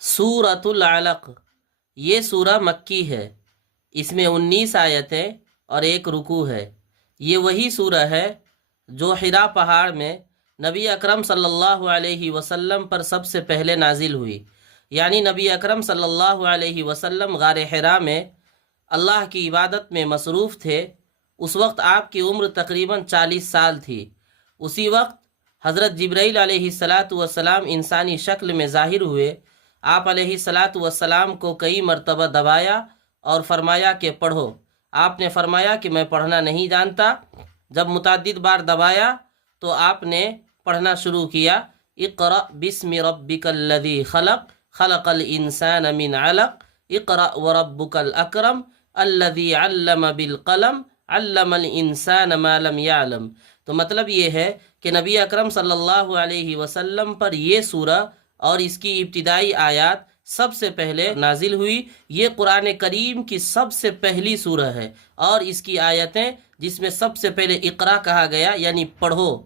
سورۃ العلق، یہ سورہ مکی ہے۔ اس میں 19 آیتیں اور ایک رکوع ہے۔ یہ وہی سورہ ہے جو حرا پہاڑ میں نبی اکرم صلی اللہ علیہ وسلم پر سب سے پہلے نازل ہوئی۔ یعنی نبی اکرم صلی اللہ علیہ وسلم غار حرا میں اللہ کی عبادت میں مصروف تھے۔ اس وقت آپ کی عمر تقریباً 40 سال تھی۔ اسی وقت حضرت جبرائیل علیہ السلام انسانی شکل میں ظاہر ہوئے۔ آپ علیہ السلام کو کئی مرتبہ دبایا اور فرمایا کہ پڑھو۔ آپ نے فرمایا کہ میں پڑھنا نہیں جانتا۔ جب متعدد بار دبایا تو آپ نے پڑھنا شروع کیا، اقرأ بسم ربک الذی خلق، خلق الانسان من علق، اقرأ وربک الاکرم الذی علم بالقلم، علم الانسان ما لم يعلم۔ تو مطلب یہ ہے کہ نبی اکرم صلی اللہ علیہ وسلم پر یہ سورہ اور اس کی ابتدائی آیات سب سے پہلے نازل ہوئی۔ یہ قرآن کریم کی سب سے پہلی سورہ ہے، اور اس کی آیتیں جس میں سب سے پہلے اقرا کہا گیا یعنی پڑھو،